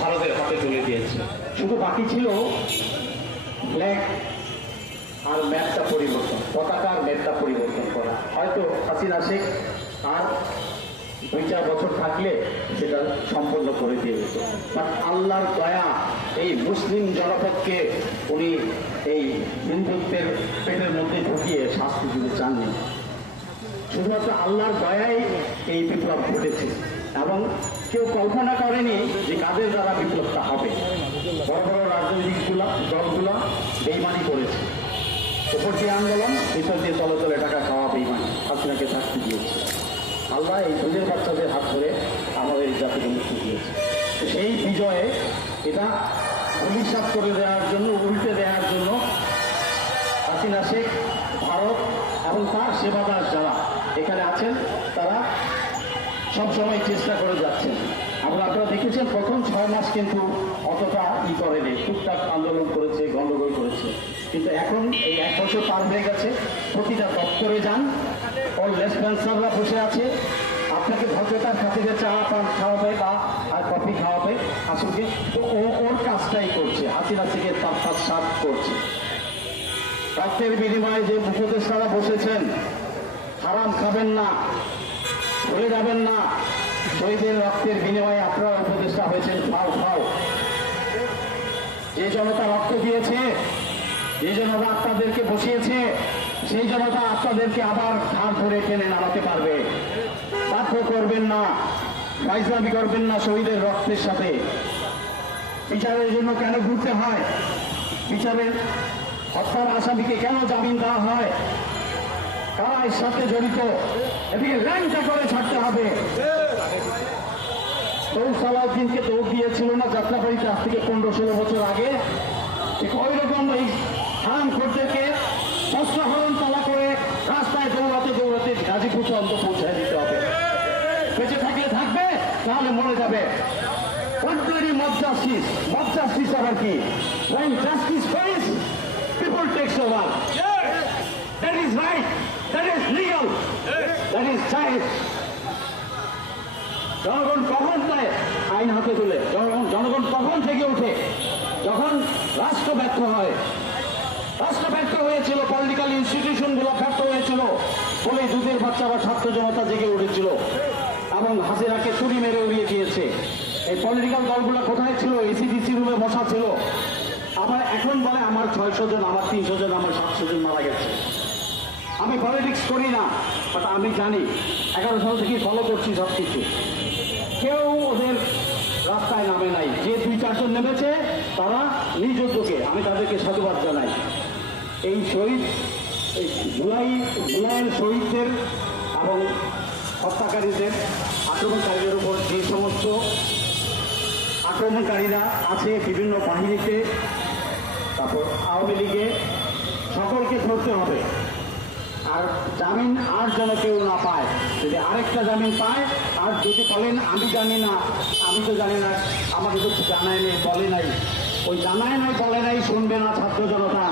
ভারতের হাতে তুলে দিয়েছে। শুধু বাকি ছিল ফ্ল্যাগ আর ম্যাপটা পরিবর্তন, পতাকার ম্যাপটা পরিবর্তন করা। হয়তো হাসিনা শেখ আর দুই চার বছর থাকলে সেটা সম্পন্ন করে দিয়ে যেত বাট আল্লাহর দয়া এই মুসলিম জনপদকে উনি এই হিন্দুত্বের পেটের মধ্যে ঢুকিয়ে শাস্তি দিতে চাননি। শুধুমাত্র আল্লাহর দয়াই এই বিপ্লব ঘটেছে। এবং কেউ কল্পনা করেনি যে কাদের দ্বারা বিপ্লবটা হবে। বড় বড় রাজনৈতিক দলগুলো বেইমানি করেছে। উপর দিয়ে আন্দোলন, ভিতর দিয়ে তলে টাকা খাওয়া বেইমানি। হাসিনাকে শাস্তি দিয়েছে। আল্লাহ এই দুধের বাচ্চাদের হাত ধরে আমাদের জাতিকে মুক্তি দিয়েছে। সেই বিজয়ে এটা অভিশাপ করে দেওয়ার জন্য, উল্টে দেওয়ার জন্য হাসিনা শেখ, ভারত এবং তার সেবাদার যারা এখানে আছেন, তারা সবসময় চেষ্টা করে যাচ্ছেন। এবং আপনারা দেখেছেন প্রথম ছয় মাস কিন্তু অতটা ই করেনি। টুকটাক আন্দোলন করেছে, গণ্ডগোল করেছে। কিন্তু এখন এই এক বছর পার হয়ে গেছে, প্রতিটা দপ্তরে যান ওর লেসপেন্সাররা বসে আছে। আপনাকে ভদ্রতার খাতিরে চা, পান খাওয়াবে বা আর কফি খাওয়াবে আসলে তো ও ওর কাজটাই করছে, হাসিনা থেকে তার তার সাথ করছে। রক্তের বিনিময়ে যে উপদেষ্টারা বসেছেন, হারাম খাবেন না। ভুলে যাবেন না। শহীদের রক্তের বিনিময়ে আপনারা উপদেষ্টা হয়েছেন। খাও খাও। যে জনতা রক্ত দিয়েছে, যে জনতা আপনাদেরকে বসিয়েছে, সেই জনতা আপনাদেরকে আবার হাত ধরে টেনে নামাতে পারবে। বাধ্য করবেন না ফাইজলামি করবেন না শহীদের রক্তের সাথে। বিচারের জন্য কেন ঘুরতে হয়? বিচারের হত্যার আসামিকে কেন জামিন দেওয়া হয়? কারা এর সাথে জড়িত এদিকে ল্যাংটা করে ছাড়তে হবে তৌর সালাউদ্দিনকে দৌড় দিয়েছিল না যাত্রাবাড়িতে আজ থেকে পনেরো ষোলো বছর আগে ওই রকম এই হারাম খোরদেরকে অস্ত্রহরণ তালা করে রাস্তায় দৌড়াতে দৌড়াতে গাজীপুর অন্ত পৌঁছায় দিতে হবে বেঁচে থাকলে থাকবে তাহলে মরে যাবে Contrary mob justice. Mob justice আবার কি? When justice fails, people takes over. That is right. That is legal. That is right. জনগণ কখন পায়? আইন হাতে তুলে। জনগণ জনগণ কখন থেকে ওঠে? যখন রাষ্ট্র ব্যর্থ হয়। রাষ্ট্র ব্যর্থ হয়েছিল পলিটিক্যাল ইনস্টিটিউশনগুলো ব্যর্থ হয়েছিল। বলে দুধের বাচ্চা বা ছাত্র জনতা জেগে উঠেছিল। এবং হাসিনাকে চুরি মেরে উড়িয়ে দিয়েছে। এই পলিটিক্যাল দলগুলো কোথায় ছিল? এসিডিসি রুমে বসা ছিল। আমার এখন বলে আমার ছয়শো জন আমার তিনশো জন আমার সাতশো জন মারা গেছে। আমি পলিটিক্স করি না বাট আমি জানি। এগারো সাল থেকে ফলো করছি সব কিছু কেউ ওদের রাস্তায় নামে নাই। যে দুই চারজন নেমেছে, তারা নিজ উদ্যোগে, আমি তাদেরকে সাধুবাদ জানাই। এই শহীদ, এই জুলাই জুলাইয়ের শহীদদের এবং হত্যাকারীদের, আক্রমণকারীদের উপর যে সমস্ত আক্রমণকারীরা আছে বিভিন্ন বাহিনীতে, তারপর আওয়ামী লীগে, সকলকে ধরতে হবে। আর জামিন আর যেন কেউ না পায়। যদি আরেকটা জামিন পায়, আর যদি বলেন, আমি জানি না, আমি তো জানি না, আমাকে তো জানায় নেই বলে নাই। ওই জানায় নাই, বলে নাই, শুনবে না ছাত্র জনতা।